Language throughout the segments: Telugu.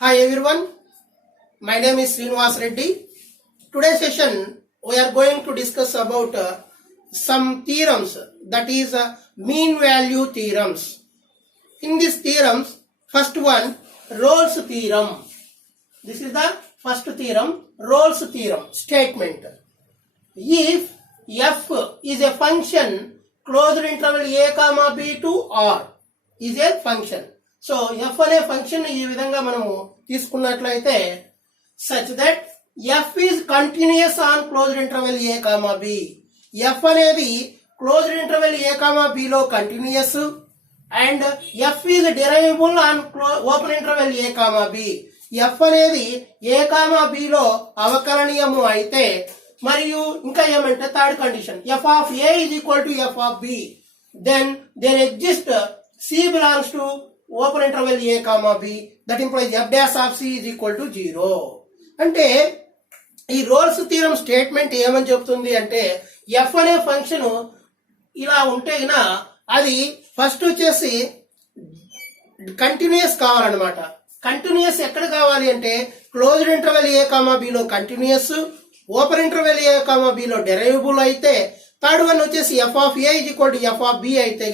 Hi everyone, my name is Srinivas Reddy. Today's session we are going to discuss about some theorems, that is mean value theorems. In these theorems, first one, Rolle's theorem. This is the first theorem, Rolle's theorem statement. If f is a function closed interval a comma b to r is a function. So F అనే ఫంక్షన్ ఈ విధంగా మనము తీసుకున్నట్లయితే such that F is continuous on closed interval A comma B. F అనేది క్లోజ్డ్ ఇంటర్వెల్ ఏ కామా బి లో continuous and F is derivable on open interval A comma B. F అనేది ఏ కామా బి లో అవకలనీయము అయితే మరియు ఇంకా ఏమంటే third condition F of A is equal to F of B, then there exist C belongs to open interval A comma B, that implies F dash of C is equal to 0. అంటే ఈ రోల్స్ థీరం స్టేట్మెంట్ ఏమని చెప్తుంది అంటే ఎఫ్ అనే ఫంక్షన్ ఇలా ఉంటే అది ఫస్ట్ వచ్చేసి కంటిన్యూస్ కావాలన్నమాట. కంటిన్యూస్ ఎక్కడ కావాలి అంటే క్లోజ్డ్ ఇంటర్వెల్ ఏ కామా బిలో కంటిన్యూస్, ఓపెన్ ఇంటర్వెల్ ఏ కామా బిలో డెరైవబుల్ అయితే, థర్డ్ వన్ వచ్చేసి f of A is equal to F of b అయితే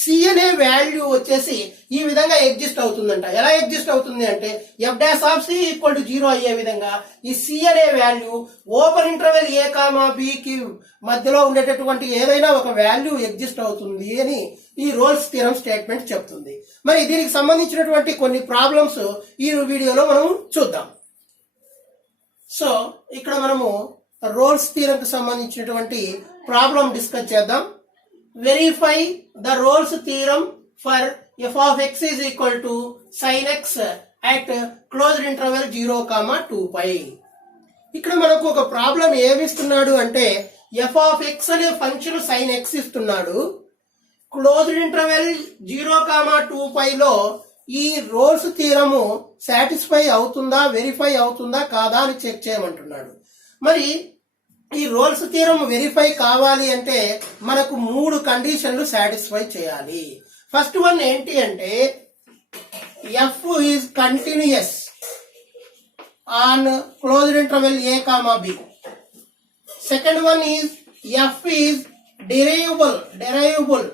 సి అనే వాల్యూ వచ్చేసి ఈ విధంగా ఎగ్జిస్ట్ అవుతుందంట. ఎలా ఎగ్జిస్ట్ అవుతుంది అంటే f dash of c equal to 0 అయ్యే విధంగా ఈ సి అనే వాల్యూ ఓపెన్ ఇంటర్వెల్ ఏ కామా బికి మధ్యలో ఉండేటటువంటి ఏదైనా ఒక వాల్యూ ఎగ్జిస్ట్ అవుతుంది అని ఈ రోల్స్ థీరం స్టేట్మెంట్ చెప్తుంది. మరి దీనికి సంబంధించినటువంటి కొన్ని ప్రాబ్లమ్స్ ఈ వీడియోలో మనం చూద్దాం. సో ఇక్కడ మనము రోల్స్ థీరం కి సంబంధించినటువంటి ప్రాబ్లం డిస్కస్ చేద్దాం. Verify the Rolle's theorem for f of x is equal to sin x at closed interval 0, 2 pi. ఇక్కడ మనకు ఒక ప్రాబ్లం ఏమిస్తున్నాడు అంటే f of x అనే ఫంక్షన్ sin x ఇస్తున్నాడు. క్లోజ్డ్ ఇంటర్వెల్ 0, 2 pi లో ఈ రోల్స్ థీరము సాటిస్ఫై అవుతుందా, వెరిఫై అవుతుందా కాదా అని చెక్ చేయమంటున్నాడు. మరి ఈ రోల్స్ థీరం వెరిఫై కావాలి అంటే మనకు 3 కండిషన్లు సాటిస్ఫై చేయాలి. ఫస్ట్ వన్ ఏంటి అంటే F is continuous on closed interval A comma B. Second one is F is derivable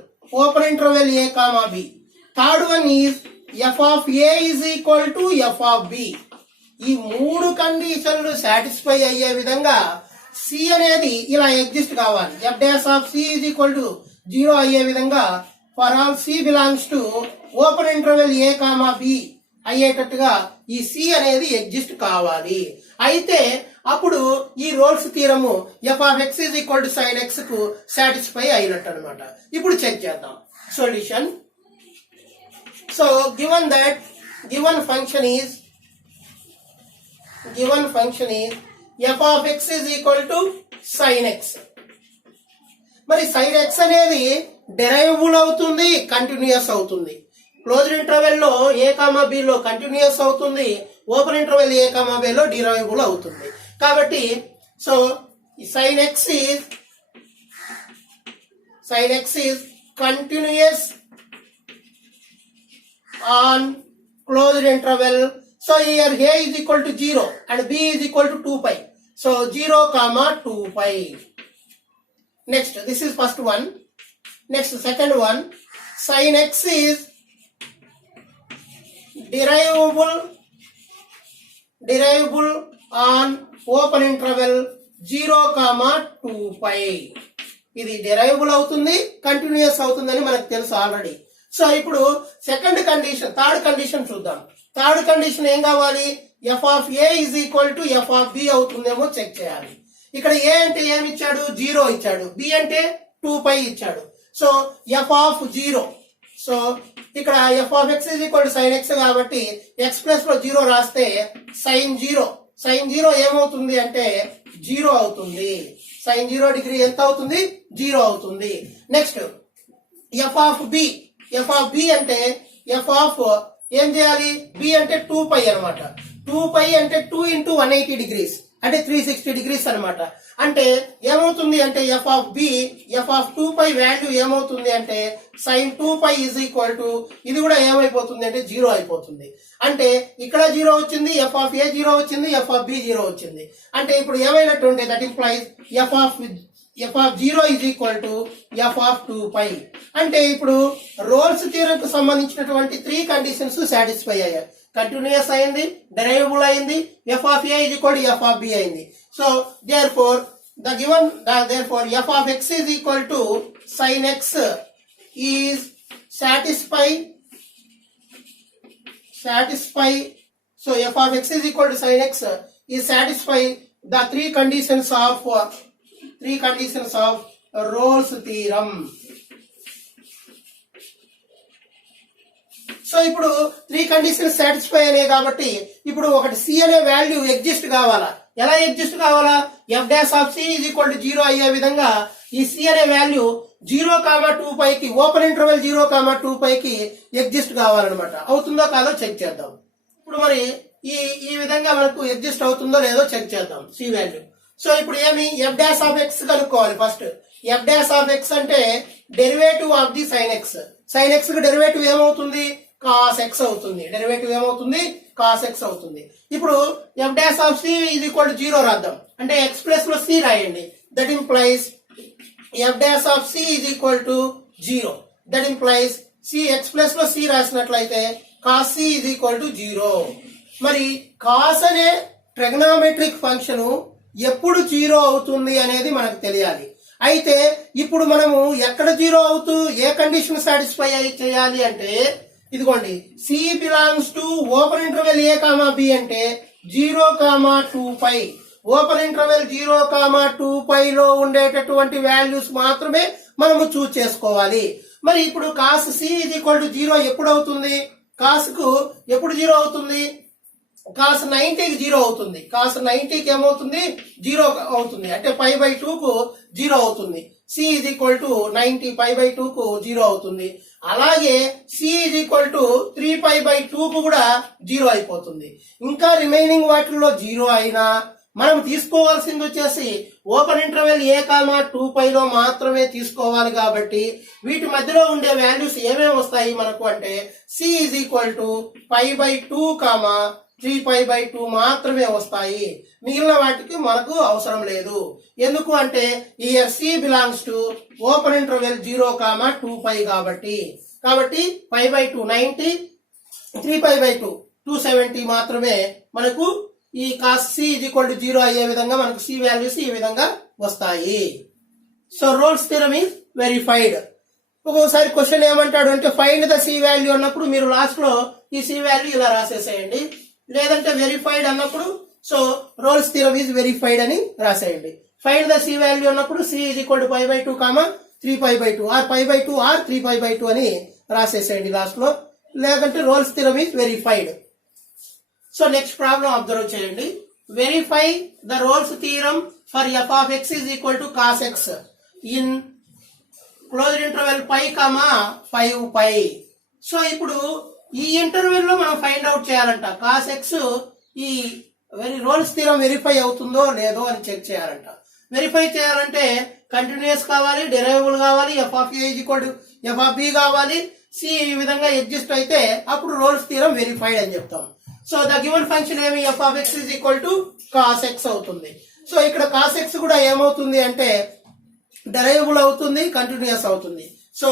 open interval A comma B. Third one is F of A is equal to F of B. ఈ 3 కండిషన్లు సాటిస్ఫై అయ్యే విధంగా సి అనేది ఇలా ఎగ్జిస్ట్ కావాలి. F dash of C is equal to 0 అయ్యే విధంగా for all c belongs to open interval A comma b అయ్యేటట్టుగా ఈ సి అనేది ఎగ్జిస్ట్ కావాలి. అయితే అప్పుడు ఈ Rolle's theorem f of X is equal to sine x కు సాటిస్ఫై అయినట్టు అనమాట. ఇప్పుడు చెక్ చేద్దాం solution. So given that given function is f of x is equal to sin x. మరి sin x అనేది డెరైవబుల్ అవుతుంది, కంటిన్యూస్ అవుతుంది. క్లోజ్డ్ ఇంటర్వెల్ లో ఏ కామా బి లో కంటిన్యూస్ అవుతుంది, ఓపెన్ ఇంటర్వెల్ ఏ కామా బి లో డిరైవబుల్ అవుతుంది. కాబట్టి so sin x is continuous on closed interval. So here a is equal to 0 and b is equal to 2 pi. So 0, 2 pi. Next, this is first one. Next, second one, sin x is derivable on open interval 0, 2 pi. ఇది డెరైవబుల్ అవుతుంది, కంటిన్యూస్ అవుతుందని మనకు తెలుసు ఆల్రెడీ. సో ఇప్పుడు సెకండ్ కండిషన్, థర్డ్ కండిషన్ చూద్దాం. థర్డ్ కండిషన్ ఏం కావాలి, F of A is equal to F of B అవుతుందేమో చెక్ చేయాలి. ఇక్కడ ఏ అంటే ఏమి ఇచ్చాడు, 0 ఇచ్చాడు, బి అంటే 2 పై ఇచ్చాడు. సో ఎఫ్ ఆఫ్ 0, సో ఇక్కడ F of X is equal to sine X కాబట్టి ఎక్స్ ప్లస్ లో 0 రాస్తే సైన్ 0 ఏమవుతుంది అంటే 0 అవుతుంది. సైన్ 0 డిగ్రీ ఎంత అవుతుంది, 0 అవుతుంది. నెక్స్ట్ ఎఫ్ ఆఫ్ బి అంటే ఎఫ్ ఆఫ్ ఏం చేయాలి, బి అంటే 2 పై అనమాట. 2 పై అంటే 2 into 180 degrees. అంటే 360 degrees అనమాట. అంటే ఏమవుతుంది అంటే ఎఫ్ ఆఫ్ 2π వాల్యూ ఏమవుతుంది అంటే sin 2π ఈజ్ ఈక్వల్ టు ఇది కూడా ఏమైపోతుంది అంటే 0 అయిపోతుంది. అంటే ఇక్కడ 0 వచ్చింది, ఎఫ్ ఆఫ్ ఏ 0 వచ్చింది, ఎఫ్ ఆఫ్ బి 0 వచ్చింది. అంటే ఇప్పుడు ఏమైనట్టు అంటే that implies f of 0 is equal to F of 2π. అంటే ఇప్పుడు రోల్స్ థియరం కు సంబంధించినటువంటి 3 కండిషన్స్ సాటిస్ఫై అయ్యాయి. కంటిన్యూస్ అయింది, డెరైవబుల్ అయింది, f of A is equal to F of B అయింది. So therefore f of X is equal to sin x is satisfy. So f of x is equal to sin x is satisfy the three conditions of Rolle's theorem. So ఇప్పుడు 3 కండిషన్స్ సాటిస్ఫై అయ్యాయి కాబట్టి ఇప్పుడు ఒకటి సి అనే వాల్యూ ఎగ్జిస్ట్ కావాలా. ఎలా ఎగ్జిస్ట్ కావాలా? F dash of C is equal to 0 అయ్యే విధంగా ఈ సి అనే వాల్యూ 0,2π కి ఓపెన్ ఇంటర్వెల్ 0,2π కి ఎగ్జిస్ట్ కావాలన్నమాట. అవుతుందో కాదో చెక్ చేద్దాం. ఇప్పుడు మరి ఈ విధంగా మనకు ఎగ్జిస్ట్ అవుతుందో లేదో చెక్ చేద్దాం సి వాల్యూ. సో ఇప్పుడు ఏమి ఎఫ్ డాష్ ఆఫ్ ఎక్స్ కనుక్కోవాలి. First f dash of X అంటే derivative of the sine x. Sine x కి డెరివేటివ్ ఏమవుతుంది? కాస్ ఎక్స్ అవుతుంది. డెరివేటివ్ ఏమవుతుంది? కాస్ ఎక్స్ అవుతుంది. ఇప్పుడు f dash of C is equal to 0 రాద్దాం. అంటే ఎక్స్ ప్లస్ లో సి రాయండి. That implies F dash of C is equal to 0. That implies c x plus లో సి రాసినట్లయితే cos C is equal to 0. మరి కాస్ అనే ట్రిగనోమెట్రిక్ ఫంక్షన్ ఎప్పుడు 0 అవుతుంది అనేది మనకు తెలియాలి. అయితే ఇప్పుడు మనము ఎక్కడ 0 అవుతూ ఏ కండిషన్ సాటిస్ఫై చేయాలి అంటే ఇదిగోండి C belongs to open interval A comma B అంటే 0,2π. ఓపెన్ ఇంటర్వెల్ 0,2π లో ఉండేటటువంటి వాల్యూస్ మాత్రమే మనము చూస్ చేసుకోవాలి. మరి ఇప్పుడు cos C is equal to 0 ఎప్పుడు అవుతుంది? కాస్ కు ఎప్పుడు 0 అవుతుంది? కాస్ 90కి 0 అవుతుంది. కాస్ 90కి ఏమవుతుంది? 0 అవుతుంది. అంటే π/2 కు 0 అవుతుంది. సి ఈజ్ ఈక్వల్ టు 90 π/2 కు 0 అవుతుంది. అలాగే సి ఈజ్ ఈక్వల్ టు 3π/2 కు కూడా 0 అయిపోతుంది. ఇంకా రిమైనింగ్ వాటిల్లో 0 అయినా మనం తీసుకోవాల్సింది వచ్చేసి ఓపెన్ ఇంటర్వెల్ ఏ కామా 2π లో మాత్రమే తీసుకోవాలి. కాబట్టి వీటి మధ్యలో ఉండే వాల్యూస్ ఏమేమి వస్తాయి మనకు అంటే c is equal to π/2 comma 3π/2 మాత్రమే వస్తాయి. మిగిలిన వాటికి మనకు అవసరం లేదు. ఎందుకు అంటే ఈ c belongs to open interval 0,2π కాబట్టి π/2 90, 3π/2 270 మాత్రమే మనకు ఈ cos C is equal to 0 అయ్యే విధంగా మనకు సి వాల్యూస్ ఈ విధంగా వస్తాయి. So Rolle's theorem is verified. ఒక్కోసారి క్వశ్చన్ ఏమంటాడు అంటే ఫైండ్ ద సి వాల్యూ అన్నప్పుడు మీరు లాస్ట్ లో ఈ సి వాల్యూ ఇలా రాసేసేయండి. లేదంటే వెరిఫైడ్ అన్నప్పుడు so Rolle's theorem is verified అని రాసేయండి. ఫైండ్ ద సి వాల్యూ అన్నప్పుడు c is equal to π/2 comma 3π/2 or π/2 or 3π/2 అని రాసేసేయండి లాస్ట్ లో. లేదంటే రోల్స్ థియరం ఈజ్ వెరిఫైడ్. సో నెక్స్ట్ ప్రాబ్లం అబ్జర్వ్ చేయండి. Verify the Rolle's theorem for F of X is equal to cos x in closed interval π comma 5π. So ఇప్పుడు ఈ ఇంటర్వెల్ లో మనం ఫైండ్ అవుట్ చేయాలంట కాస్ ఎక్స్ ఈ రోల్స్ థియరం వెరిఫై అవుతుందో లేదో అని చెక్ చేయాలంట. వెరిఫై చేయాలంటే కంటిన్యూస్ కావాలి, డెరైవబుల్ కావాలి, F of A is equal to F of B కావాలి. సి ఈ విధంగా ఎగ్జిస్ట్ అయితే అప్పుడు రోల్స్ థియరం వెరిఫైడ్ అని చెప్తాం. సో ద గివెన్ ఫంక్షన్ ఏమి f of X is equal to cos x అవుతుంది. సో ఇక్కడ కాస్ ఎక్స్ కూడా ఏమవుతుంది అంటే డెరైవబుల్ అవుతుంది, కంటిన్యూస్ అవుతుంది. So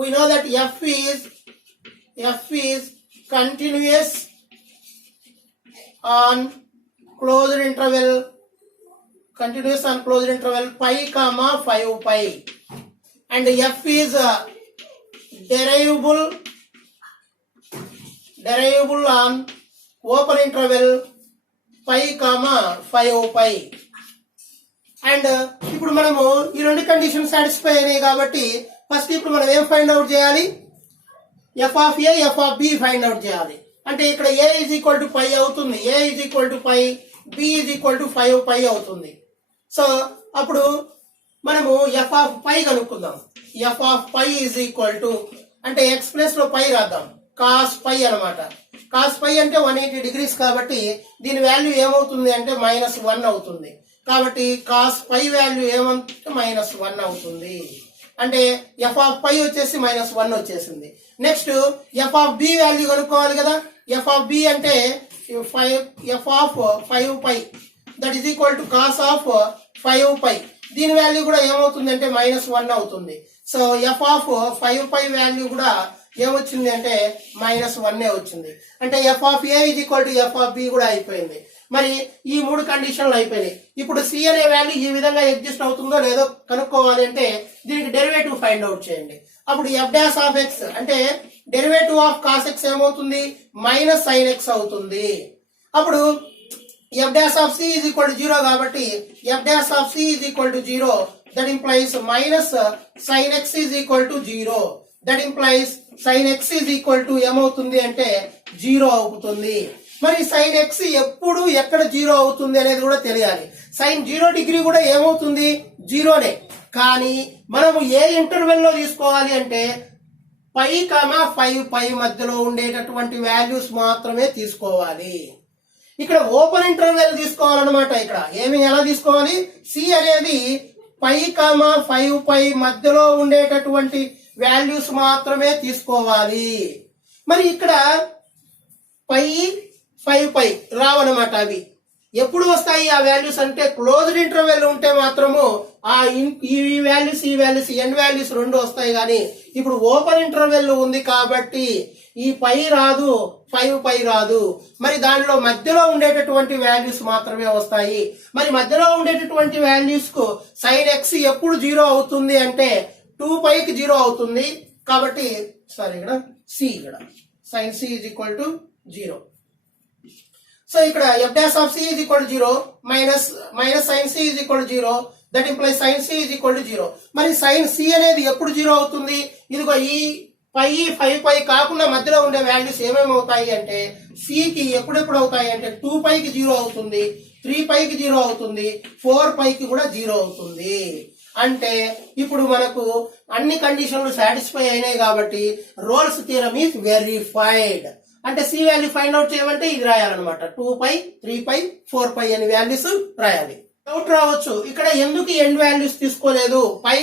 we know that F is continuous on closed interval π comma 5π and f is derivable on open interval π comma 5π. And ఇప్పుడు మనము ఈ రెండు కండిషన్ సాటిస్ఫై అయినాయి కాబట్టి ఫస్ట్ ఇప్పుడు మనం ఏం ఫైండ్ అవుట్ చేయాలి? F of a f of b find out చేయాలి. అంటే ఇక్కడ ఏ ఈజ్ ఈక్వల్ టు π అవుతుంది, a is equal to π, b is equal to 5π అవుతుంది. సో అప్పుడు మనము ఎఫ్ ఆఫ్ π కనుక్కుందాం. F of π is equal to అంటే ఎక్స్ ప్లస్ లో π రాద్దాం, కాస్ π అనమాట. కాస్ పై అంటే 180 డిగ్రీస్ కాబట్టి దీని వాల్యూ ఏమవుతుంది అంటే -1 అవుతుంది. కాబట్టి కాస్ పై వాల్యూ ఏమంటే -1 అవుతుంది. అంటే ఎఫ్ ఆఫ్ పై వచ్చేసి -1 వచ్చేసింది. Next F of B value కనుక్కోవాలి కదా. ఎఫ్ ఆఫ్ బి అంటే F of 5 pi that is equal to cos of 5 pi. దీని వాల్యూ కూడా ఏమవుతుంది అంటే -1 అవుతుంది. So F of 5 pi value కూడా ఏమొచ్చింది అంటే -1 వచ్చింది. అంటే F of A is equal to F of B కూడా అయిపోయింది. మరి ఈ 3 కండిషన్లు అయిపోయినాయి. ఇప్పుడు సి అనే వాల్యూ ఈ విధంగా ఎగ్జిస్ట్ అవుతుందో లేదో కనుక్కోవాలి అంటే దీనికి డెరివేటివ్ ఫైండ్ అవుట్ చేయండి. అప్పుడు ఎఫ్ డాష్ ఆఫ్ ఎక్స్ అంటే డెరివేటివ్ ఆఫ్ కాస్ ఎక్స్ ఏమవుతుంది -sin x అవుతుంది. అప్పుడు F dash of C is equal to 0 కాబట్టి F dash of C is equal to 0 that implies -sin x is equal to 0. That implies sin x is equal to ఏమవుతుంది అంటే 0 అవుతుంది. మరి sin x ఎప్పుడు ఎక్కడ 0 అవుతుంది అనేది కూడా తెలియాలి. sin 0 డిగ్రీ కూడా ఏమవుతుంది 0నే. కానీ మనము ఏ ఇంటర్వెల్ లో తీసుకోవాలి అంటే π, 5 పై మధ్యలో ఉండేటటువంటి వాల్యూస్ మాత్రమే తీసుకోవాలి. ఇక్కడ ఓపెన్ ఇంటర్వెల్ తీసుకోవాలన్నమాట. ఇక్కడ ఎలా తీసుకోవాలి, సి అనేది π, 5 పై మధ్యలో ఉండేటటువంటి వాల్యూస్ మాత్రమే తీసుకోవాలి. మరి ఇక్కడ π, 5 పై రావన్నమాట. అవి ఎప్పుడు వస్తాయి ఆ వాల్యూస్ అంటే క్లోజ్డ్ ఇంటర్వెల్ ఉంటే మాత్రము ఈ వాల్యూస్ ఎండ్ వాల్యూస్ రెండు వస్తాయి. కానీ ఇప్పుడు ఓపెన్ ఇంటర్వెల్ ఉంది కాబట్టి ఈ పై రాదు, 5 పై రాదు. మరి దానిలో మధ్యలో ఉండేటటువంటి వాల్యూస్ మాత్రమే వస్తాయి. మరి మధ్యలో ఉండేటటువంటి వాల్యూస్ కు sin x ఎప్పుడు 0 అవుతుంది అంటే 2 పైకి 0 అవుతుంది. కాబట్టి ఇక్కడ సి ఇక్కడ sin c is equal to 0. So ఇక్కడ f dash of C is equal to 0 minus sin c is equal to 0 that implies sin c is equal to 0. మరి sin c అనేది ఎప్పుడు 0 అవుతుంది, ఇదిగో ఈ పై 5 పై కాకుండా మధ్యలో ఉండే వాల్యూస్ ఏమేమి అవుతాయి అంటే c కి ఎప్పుడెప్పుడు అవుతాయి అంటే 2 పైకి 0 అవుతుంది, 3 పైకి 0 అవుతుంది, 4 పైకి కూడా 0 అవుతుంది. అంటే ఇప్పుడు మనకు అన్ని కండిషన్లు సాటిస్ఫై అయినాయి కాబట్టి రోల్స్ థియరమ్ ఈజ్ వెరిఫైడ్. అంటే సి వాల్యూ ఫైండ్ అవుట్ చేయమంటే ఇది రాయాలన్నమాట. 2 పై, 3 పై, 4 పై అని వాల్యూస్ రాయాలి. డౌట్ రావచ్చు, ఇక్కడ ఎందుకు ఎండ్ వాల్యూస్ తీసుకోలేదు, π,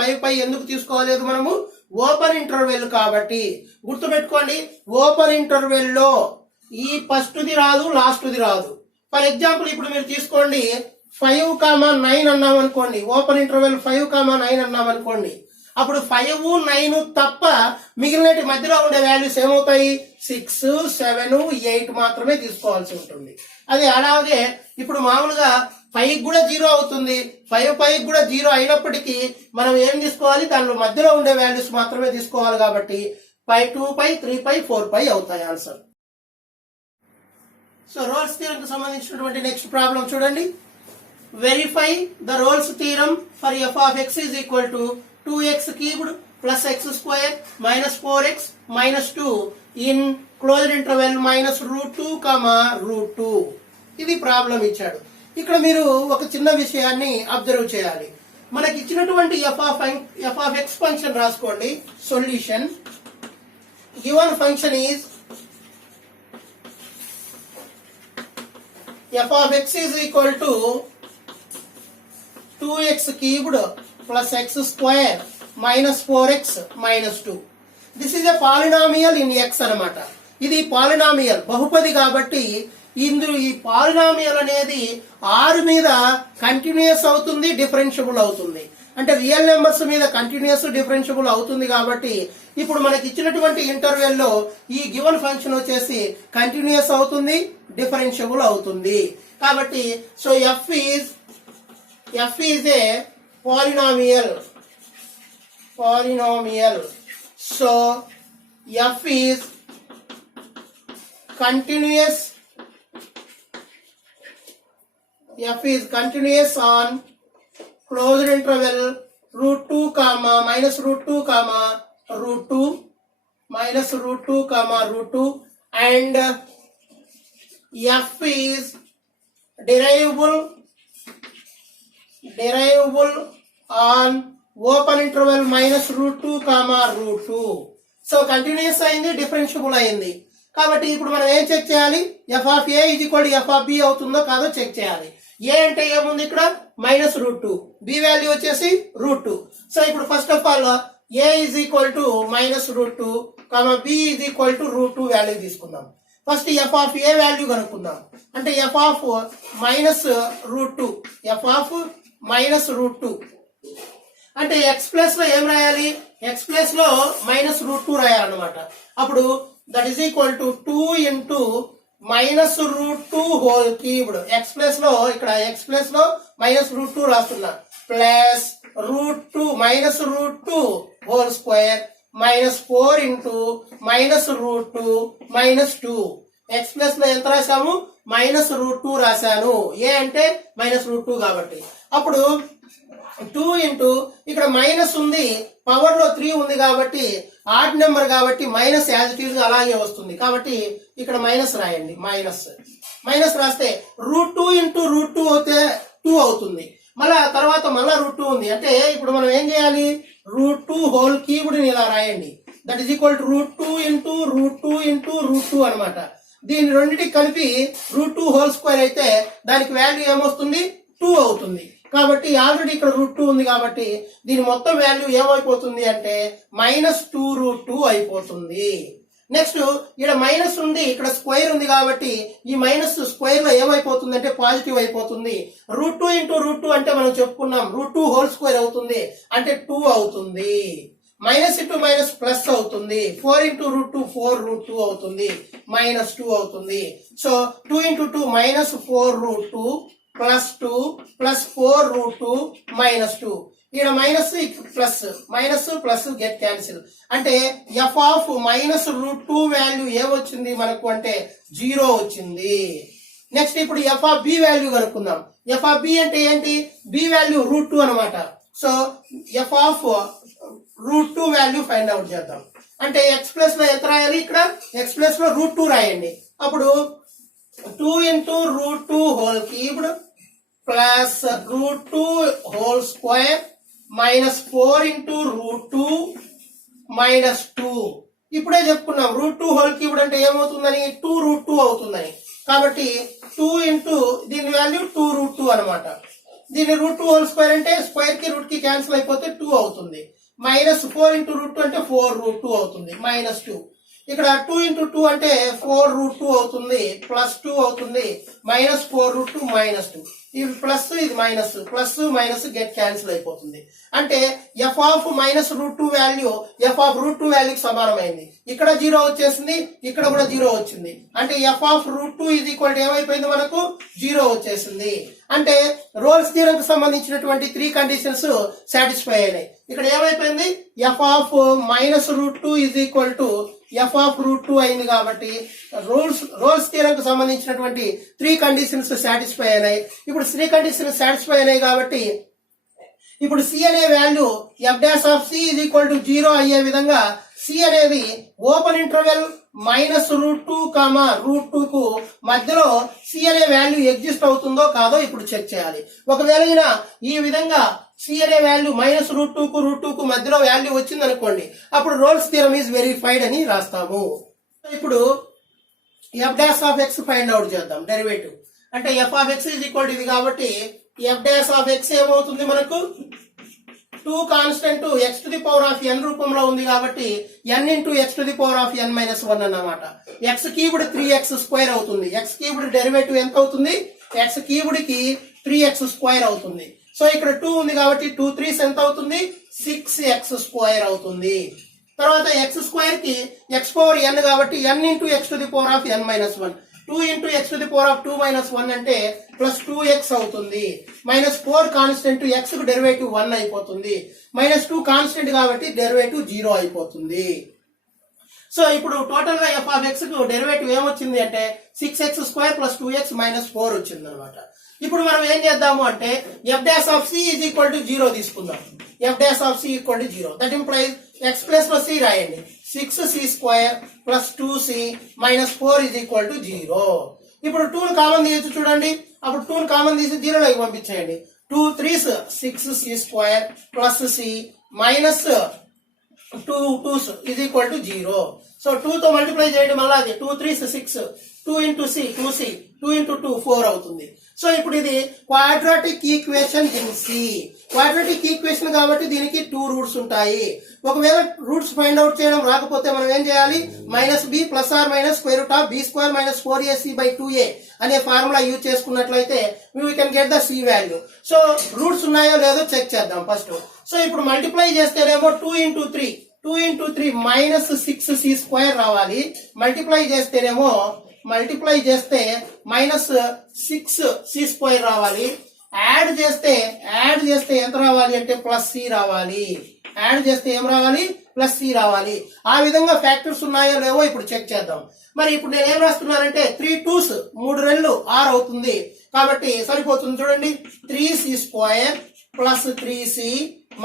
5 పై ఎందుకు తీసుకోలేదు మనము, ఓపెన్ ఇంటర్వెల్ కాబట్టి. గుర్తుపెట్టుకోండి, ఓపెన్ ఇంటర్వెల్ లో ఈ ఫస్ట్ ది రాదు, లాస్ట్ ది రాదు. ఫర్ ఎగ్జాంపుల్ ఇప్పుడు మీరు తీసుకోండి 5, 9 అన్నాం అనుకోండి. ఓపెన్ ఇంటర్వెల్ 5, 9 అన్నాం అనుకోండి. అప్పుడు 5, 9 తప్ప మిగిలినటి మధ్యలో ఉండే వాల్యూస్ ఏమవుతాయి 6, 7, 8 మాత్రమే తీసుకోవాల్సి ఉంటుంది. అది అలాగే ఇప్పుడు మామూలుగా 5 కూడా 0 అవుతుంది, 5 పైకి కూడా 0 అయినప్పటికీ మనం ఏం తీసుకోవాలి, దానిలో మధ్యలో ఉండే వాల్యూస్ మాత్రమే తీసుకోవాలి. కాబట్టి 2 పై, 3 పై, 4 పై అవుతాయి ఆన్సర్. సో రోల్స్ థియరం కు సంబంధించినటువంటి నెక్స్ట్ ప్రాబ్లం చూడండి. Verify the Rolle's theorem for F of X is equal to 2x cubed plus x square minus 4x minus 2 in closed interval minus √2, √2. ఇది ప్రాబ్లం ఇచ్చాడు. ఇక్కడ మీరు ఒక చిన్న విషయాన్ని అబ్జర్వ్ చేయాలి. మనకి ఇచ్చినటువంటి ఎఫ్ ఆఫ్ ఎక్స్ ఫంక్షన్ రాసుకోండి. Solution given function is F of X is equal to 2x cubed plus x square minus 4x minus 2. This is a polynomial in x అన్నమాట. ఇది పాలినామియల్ బహుపది కాబట్టి ఇందులో ఈ పాలినామియల్ అనేది r మీద కంటిన్యూస్ అవుతుంది, డిఫరెన్షియబుల్ అవుతుంది. అంటే రియల్ నెంబర్స్ మీద కంటిన్యూస్, డిఫరెన్షియబుల్ అవుతుంది. కాబట్టి ఇప్పుడు మనకి ఇచ్చినటువంటి ఇంటర్వెల్ లో ఈ గివెన్ ఫంక్షన్ వచ్చేసి కంటిన్యూస్ అవుతుంది, డిఫరెన్షియబుల్ అవుతుంది. కాబట్టి so F is a polynomial. So f is continuous. On closed interval √2, minus √2, √2, minus √2, √2, and f is derivable on open interval minus √2, √2. So continuous అయింది, డిఫరెన్షియబుల్ అయింది. కాబట్టి ఇప్పుడు మనం ఏం చెక్ చేయాలి, F of A is equal to F of B అవుతుందో కాదో చెక్ చేయాలి. ఏ అంటే ఏముంది ఇక్కడ -√2, బి వాల్యూ వచ్చేసి √2. సో ఇప్పుడు first of all a is equal to -√2, b is equal to √2 value తీసుకుందాం. First f of a value కనుక్కుందాం. అంటే ఎఫ్ ఆఫ్ -√2, ఎఫ్ ఆఫ్ -√2 అంటే ఎక్స్ ప్లస్ లో ఏం రాయాలి, ఎక్స్ ప్లస్ లో -√2 రాయాలన్నమాట. అప్పుడు that is equal to 2 into -√2 whole cubed. X plus లో ఇక్కడ ఎక్స్ ప్లస్ లో -√2 రాస్తున్నా, plus √2 -√2 whole square -4 into -√2 -2. X plus లో ఎంత రాశాము, -√2 రాశాను. ఏ అంటే -√2 కాబట్టి అప్పుడు 2 ఇంటూ ఇక్కడ మైనస్ ఉంది, పవర్ లో 3 ఉంది కాబట్టి ఆడ్ నెంబర్ కాబట్టి మైనస్ యాజ్ ఇట్ ఈజ్ అలాగే వస్తుంది. కాబట్టి ఇక్కడ మైనస్ రాయండి. మైనస్ రాస్తే √2 ఇంటూ √2 అయితే 2 అవుతుంది. మళ్ళా తర్వాత మళ్ళా √2 ఉంది. అంటే ఇప్పుడు మనం ఏం చేయాలి, √2 హోల్ క్యూబ్డ్ ని ఇలా రాయండి. That is equal to √2 into √2 into √2 అనమాట. దీని రెండింటికి కలిపి √2 హోల్ స్క్వేర్ అయితే దానికి వాల్యూ ఏమొస్తుంది, 2 అవుతుంది. కాబట్టి ఆల్రెడీ ఇక్కడ √2 ఉంది కాబట్టి దీని మొత్తం వాల్యూ ఏమైపోతుంది అంటే -2√2 అయిపోతుంది. నెక్స్ట్ ఇక్కడ మైనస్ ఉంది, ఇక్కడ స్క్వేర్ ఉంది కాబట్టి ఈ మైనస్ స్క్వేర్ లో ఏమైపోతుంది అంటే పాజిటివ్ అయిపోతుంది. √2 ఇంటూ √2 అంటే మనం చెప్పుకున్నాం √2 హోల్ స్క్వేర్ అవుతుంది అంటే 2 అవుతుంది. మైనస్ ఇంటూ మైనస్ ప్లస్ అవుతుంది. 4 ఇంటూ √2 4√2 అవుతుంది, -2 అవుతుంది. So 2 into 2 -4√2 +2 +4√2 -2. ఇక్కడ మైనస్ ప్లస్ గెట్ క్యాన్సిల్. అంటే ఎఫ్ ఆఫ్ -√2 వాల్యూ ఏమొచ్చింది మనకు అంటే 0 వచ్చింది. నెక్స్ట్ ఇప్పుడు ఎఫ్ ఆఫ్ బి వాల్యూ కనుక్కుందాం. ఎఫ్ ఆఫ్ బి అంటే ఏంటి, బి వాల్యూ √2 అనమాట. So F of √2 value find out చేద్దాం. అంటే ఎక్స్ ప్లస్ లో ఎంత రాయాలి, ఇక్కడ ఎక్స్ ప్లస్ లో √2 రాయండి. అప్పుడు 2 into √2 whole cubed plus √2 whole square -4 into √2 -2. ఇప్పుడే చెప్పుకున్నాం √2 హోల్ క్యూబ్డ్ అంటే ఏమవుతుందని 2√2 అవుతుందని. కాబట్టి 2 ఇంటూ దీని వాల్యూ 2√2 అనమాట. దీని √2 హోల్ స్క్వేర్ అంటే స్క్వేర్ కి రూట్ కి క్యాన్సిల్ అయిపోతే 2 అవుతుంది. -4 ఇంటూ √2 అంటే 4√2 అవుతుంది, -2. ఇక్కడ 2 ఇంటూ 2 అంటే 4√2 అవుతుంది, +2 అవుతుంది, -4√2 -2. ఇది ప్లస్ ఇది minus, plus minus get cancel అయిపోతుంది. అంటే F of -√2 value F of √2 వాల్యూకి సమానమైంది. ఇక్కడ 0 వచ్చేసింది, ఇక్కడ కూడా 0 వచ్చింది. అంటే ఎఫ్ ఆఫ్ √2 ఈజ్ ఈక్వల్ ఏమైపోయింది మనకు 0 వచ్చేసింది. అంటే రోల్స్ థియరం కు సంబంధించినటువంటి 3 కండిషన్స్ సాటిస్ఫై అయినాయి. ఇక్కడ ఏమైపోయింది, F of -√2 is equal to F of √2 అయింది. కాబట్టి రోల్స్ థియరం కు సంబంధించినటువంటి 3 కండిషన్స్ సాటిస్ఫై అయినాయి. ఇప్పుడు 3 కండిషన్స్ సాటిస్ఫై అయినాయి కాబట్టి ఇప్పుడు సి అనే value f' is equal to 0 అయ్యే విధంగా సి అనేది ఓపెన్ ఇంటర్వెల్ -√2, √2 కు మధ్యలో సి అనే వాల్యూ ఎగ్జిస్ట్ అవుతుందో కాదో ఇప్పుడు చెక్ చేయాలి. ఒకవేళ ఈ విధంగా సి అనే వాల్యూ -√2 కు √2 కు మధ్యలో వాల్యూ వచ్చింది అనుకోండి, అప్పుడు రోల్స్ థియరం ఈజ్ వెరిఫైడ్ అని రాస్తాము. ఇప్పుడు f' ఫైండ్ అవుట్ చేద్దాం డెరివేటివ్. అంటే f(x) ఈజ్ ఈక్వల్ టు ఇది కాబట్టి f' ఏమవుతుంది మనకు 2 కాన్స్టెంట్ x⁴n రూపంలో ఉంది కాబట్టి n ఇంటూ x⁴n - 1 అన్నమాట. x క్యూబ్డ్ 3x² అవుతుంది. x క్యూబ్డ్ డెరివేటివ్ ఎంత అవుతుంది, x క్యూబ్డ్ కి 3x² అవుతుంది. సో ఇక్కడ 2 ఉంది కాబట్టి 2 3s ఎంత అవుతుంది, 6x² అవుతుంది. తర్వాత x² కి x⁴n కాబట్టి n into x⁴n - 1, 2 into x⁴2 - 1 అంటే +2x అవుతుంది. -4 కాన్స్టెంట్ x కు డెరివేటివ్ 1 అయిపోతుంది. -2 కాన్స్టెంట్ కాబట్టి డెరివేటివ్ 0 అయిపోతుంది. సో ఇప్పుడు టోటల్ గా f(x) కు డెరివేటివ్ ఏమొచ్చింది అంటే 6x² + 2x - 4 వచ్చింది అనమాట. ఇప్పుడు మనం ఏం చేద్దాము అంటే f' ఈజ్ ఈక్వల్ టు 0 తీసుకుందాం. f' equal to 0 that implies x plus లో c రాయండి. 6c² + 2c - 4 is equal to 0. ఇప్పుడు 2 కామన్ తీయచ్చు చూడండి. అప్పుడు 2 కామన్ తీసి 0 లోకి పంపించేయండి. 2 3s 6c² + c 2 2s is equal to 0. So 2 తో మల్టిప్లై చేయండి, మళ్ళీ అది 2 3s 6, 2 into c 2c, 2 into 2 4 అవుతుంది. సో ఇప్పుడు ఇది quadratic equation in C. Quadratic equation కాబట్టి దీనికి 2 రూట్స్ ఉంటాయి. ఒకవేళ రూట్స్ ఫైండ్ అవుట్ చేయడం రాకపోతే మనం ఏం చేయాలి, -b +/- (b² - 4ac/2a) అనే ఫార్ములా యూజ్ చేసుకున్నట్లయితే we can get the C value. So roots ఉన్నాయో లేదో చెక్ చేద్దాం ఫస్ట్. సో ఇప్పుడు మల్టిప్లై చేస్తేనేమో 2 into 3 -6c² రావాలి. మల్టిప్లై చేస్తేనేమో చేస్తే -6c² రావాలి. యాడ్ చేస్తే ఎంత రావాలి అంటే +c రావాలి. యాడ్ చేస్తే ఏం రావాలి, +c రావాలి. ఆ విధంగా ఫ్యాక్టర్స్ ఉన్నాయో లేవో ఇప్పుడు చెక్ చేద్దాం. మరి ఇప్పుడు నేను ఏం రాస్తున్నానంటే 3 2s 3 2 6 అవుతుంది కాబట్టి సరిపోతుంది. చూడండి, 3c² + 3c -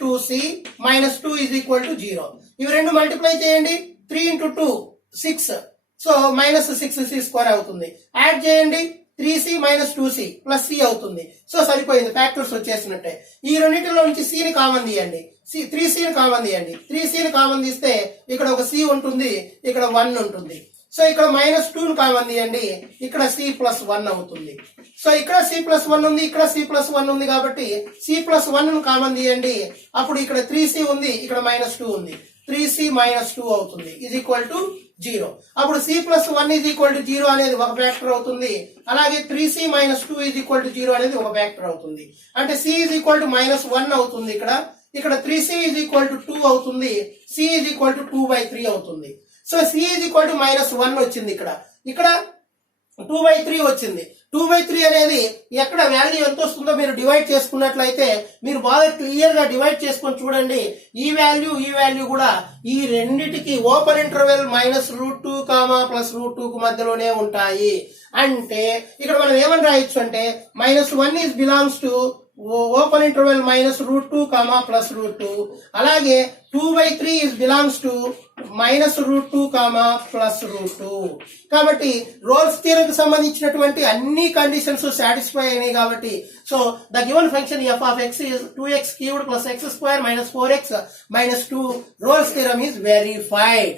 2c - 2 is equal to 0. ఇవి రెండు మల్టిప్లై చేయండి. 3 into 2 6, సో -6c² అవుతుంది. యాడ్ చేయండి, 3c - 2c +c అవుతుంది. సో సరిపోయింది, ఫ్యాక్టర్స్ వచ్చేసినట్టే. ఈ రెండింటిలో నుంచి c ని కామన్ తీయండి. 3c ని కామన్ తీయండి. 3c ని కామన్ తీస్తే ఇక్కడ ఒక c ఉంటుంది, ఇక్కడ 1 ఉంటుంది. సో ఇక్కడ -2 ని కామన్ తీయండి, ఇక్కడ c + 1 అవుతుంది. సో ఇక్కడ c + 1 ఉంది, ఇక్కడ c + 1 ఉంది కాబట్టి c + 1 ను కామన్ తీయండి. అప్పుడు ఇక్కడ 3c ఉంది, ఇక్కడ -2 ఉంది. 3c - 2 అవుతుంది is equal to 0. అప్పుడు c + 1 is equal to 0 అనేది ఒక ఫ్యాక్టర్ అవుతుంది. అలాగే 3c - 2 is equal to 0 అనేది ఒక ఫ్యాక్టర్ అవుతుంది. అంటే c is equal to -1 అవుతుంది. ఇక్కడ 3c is equal to 2 అవుతుంది. c is equal to 2/3 అవుతుంది. So c is equal to -1 వచ్చింది. ఇక్కడ 2/3 వచ్చింది. 2/3 అనేది ఎక్కడ వాల్యూ ఎంత వస్తుందో మీరు డివైడ్ చేసుకున్నట్లయితే మీరు బాగా క్లియర్ గా డివైడ్ చేసుకొని చూడండి. ఈ వాల్యూ కూడా ఈ రెండిటికి ఓపెన్ ఇంటర్వెల్ -√2, +√2 కు మధ్యలోనే ఉంటాయి. అంటే ఇక్కడ మనం ఏమని రాయొచ్చు అంటే -1 is belongs to open interval -√2, +√2. అలాగే 2/3 is belongs to -√2, +√2. కాబట్టి రోల్స్ థియరం కి సంబంధించినటువంటి అన్ని కండిషన్స్ సాటిస్ఫై అయినాయి కాబట్టి so the given function f of x is 2x³ + x² - 4x - 2 Rolle's theorem is verified.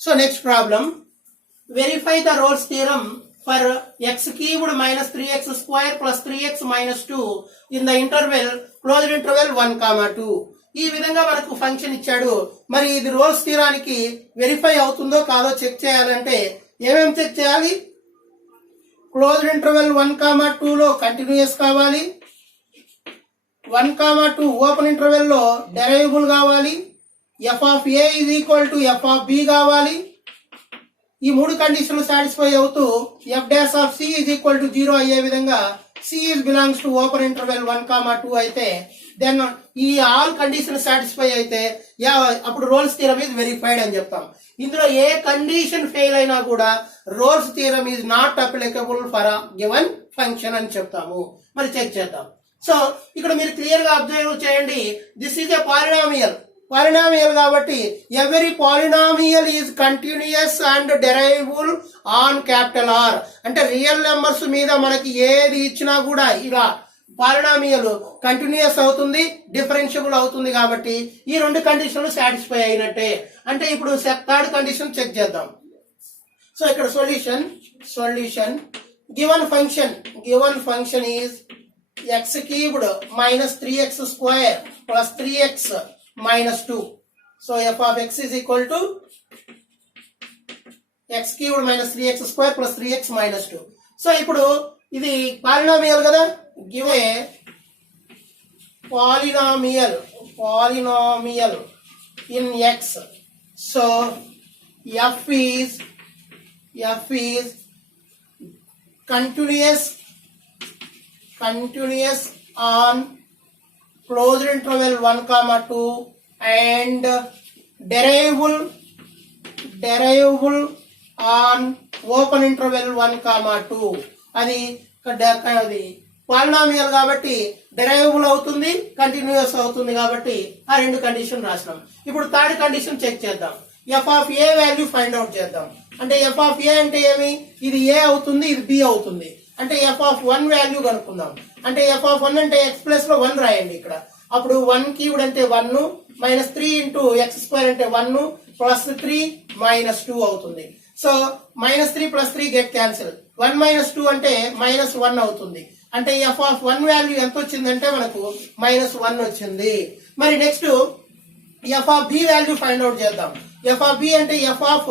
So next problem, verify the Rolle's theorem for x³ - 3x² + 3x - 2 in the interval closed interval 1, 2. ఈ విధంగా మనకు ఫంక్షన్ ఇచ్చాడు. మరి ఇది రోల్స్ థియరానికి వెరిఫై అవుతుందో కాదో చెక్ చేయాలంటే ఏమేమి చెక్ చేయాలి, క్లోజ్డ్ ఇంటర్వెల్ 1, 2 లో కంటిన్యూస్ కావాలి, 1, 2 ఓపెన్ ఇంటర్వెల్ లో డెరైవబుల్ కావాలి, f of a is equal to f of b కావాలి. ఈ మూడు కండిషన్లు సాటిస్ఫై అవుతూ f' of c is equal to 0 అయ్యే విధంగా c is belongs to open interval 1, 2 అయితే దెన్ ఈ ఆల్ కండిషన్ సాటిస్ఫై అయితే అప్పుడు రోల్స్ థియరం ఈజ్ వెరిఫైడ్ అని చెప్తాం. ఇందులో ఏ కండిషన్ ఫెయిల్ అయినా కూడా Rolle's theorem is not applicable for given function అని చెప్తాము. మరి చెక్ చేద్దాం. సో ఇక్కడ మీరు క్లియర్ గా అబ్జర్వ్ చేయండి, దిస్ ఈజ్ ఎ పాలినామియల్ కాబట్టి every polynomial is continuous and derivable on capital R. అంటే రియల్ నెంబర్స్ మీద మనకి ఏది ఇచ్చినా కూడా ఇలా పాలినామియల్ కంటిన్యూయస్ అవుతుంది, డిఫరెన్షియబుల్ అవుతుంది. కాబట్టి ఈ రెండు కండిషన్లు సాటిస్ఫై అయినట్టే. అంటే ఇప్పుడు థర్డ్ కండిషన్ చెక్ చేద్దాం. సో ఇక్కడ solution given function is x³ - 3x² + 3x - 2. So f of x is equal to x³ - 3x² + 3x - 2. So ఇప్పుడు ఇది పాలినామియల్ కదా, give a polynomial in x. So f is continuous on closed interval 1, 2 and derivable on open interval 1, 2. అది పాలినామియల్ కాబట్టి డెరైవబుల్ అవుతుంది, కంటిన్యూస్ అవుతుంది కాబట్టి ఆ రెండు కండిషన్ రాసినాం. ఇప్పుడు థర్డ్ కండిషన్ చెక్ చేద్దాం. f of a value find out చేద్దాం. అంటే f of a అంటే ఏమి, ఇది a అవుతుంది, ఇది b అవుతుంది. అంటే f of 1 వాల్యూ కనుక్కుందాం. అంటే f of 1 అంటే x ప్లస్ లో 1 రాయండి ఇక్కడ. అప్పుడు 1 క్యూబ్డ్ అంటే 1 మైనస్ 3 ఇంటూ ఎక్స్ స్క్వేర్ అంటే 1 ప్లస్ 3 మైనస్ 2 అవుతుంది. So minus 3 plus 3 get cancel. 1 minus 2 అంటే మైనస్ 1 అవుతుంది. అంటే ఎఫ్ ఆఫ్ 1 వాల్యూ ఎంత వచ్చిందంటే మనకు మైనస్ 1 వచ్చింది. మరి next F of B value find out చేద్దాం. ఎఫ్ ఆఫ్ బి అంటే ఎఫ్ ఆఫ్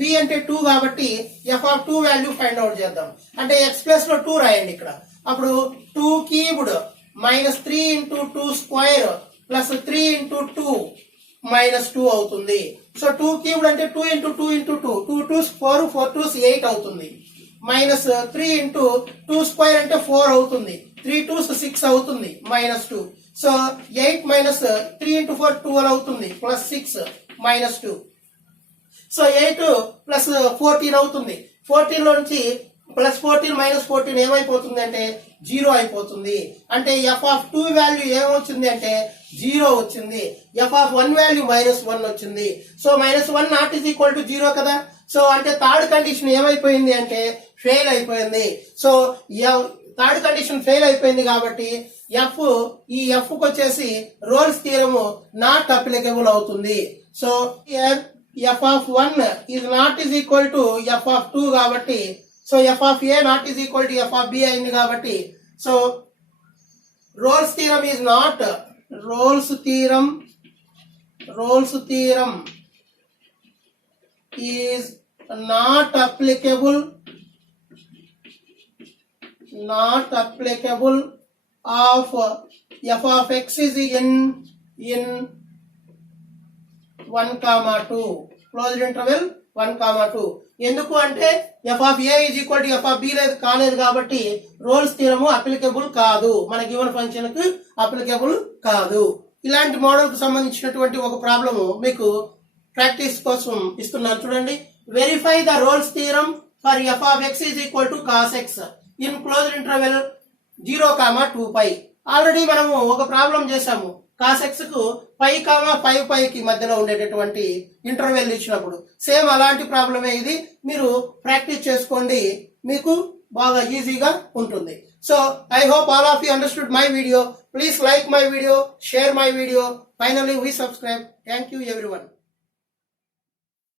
బి అంటే 2 కాబట్టి F of 2 value find out చేద్దాం. అంటే ఎక్స్ ప్లస్ లో 2 రాయండి ఇక్కడ. అప్పుడు 2 cubed minus 3 into 2 square plus 3 into 2 minus 2 అవుతుంది. సో 2 క్యూబ్డ్ అంటే 2 ఇంటూ 2 ఇంటూ 2 2 2 4 4 2 8 అవుతుంది. మైనస్ 3 ఇంటూ 2 స్క్వేర్ అంటే 4 అవుతుంది. 3 2 6 అవుతుంది మైనస్ 2. సో 8 మైనస్ 3 ఇంటూ 4 12 అవుతుంది ప్లస్ 6 మైనస్ 2. సో 8 ప్లస్ 14 అవుతుంది. 14 లోంచి ప్లస్ 14 మైనస్ 14 ఏమైపోతుంది అంటే 0 అయిపోతుంది. అంటే ఎఫ్ ఆఫ్ 2 వాల్యూ ఏమొచ్చింది అంటే 0 వచ్చింది. ఎఫ్ ఆఫ్ 1 వాల్యూ మైనస్ 1 వచ్చింది. So minus 1 not is equal to 0 కదా. సో అంటే థర్డ్ కండిషన్ ఏమైపోయింది అంటే ఫెయిల్ అయిపోయింది. సో థర్డ్ కండిషన్ ఫెయిల్ అయిపోయింది కాబట్టి ఈ ఎఫ్ కు వచ్చేసి రోల్స్ థియరమ్ నాట్ అప్లికబుల్ అవుతుంది. So F of 1 is not is equal to F of 2 కాబట్టి so F of A not is equal to F of B అయింది కాబట్టి so Rolle's theorem is not Rolle's theorem is not applicable of f of x is in 1,2 closed interval 1,2. ఎందుకు అంటే F of A is equal to F of B కాలేదు కాబట్టి రోల్స్ థియరమ్ అప్లికబుల్ కాదు, మన గివెన్ ఫంక్షన్ కు అప్లికబుల్ కాదు. ఇలాంటి మోడల్ కు సంబంధించినటువంటి ఒక ప్రాబ్లమ్ మీకు ప్రాక్టీస్ కోసం ఇస్తున్నాను చూడండి. Verify the Rolle's theorem for f of x is equal to cos x in closed interval 0, 2π. Already మనము ఒక ప్రాబ్లం చేసాము. cos x కు π, 5π కి మధ్యలో ఉండేటటువంటి ఇంటర్వెల్ ఇచ్చినప్పుడు సేమ్ అలాంటి ప్రాబ్లమే ఇది. మీరు ప్రాక్టీస్ చేసుకోండి, మీకు బాగా ఈజీగా ఉంటుంది. So I hope all of you understood my video. Please like my video, share my video. Finally we subscribe. Thank you everyone.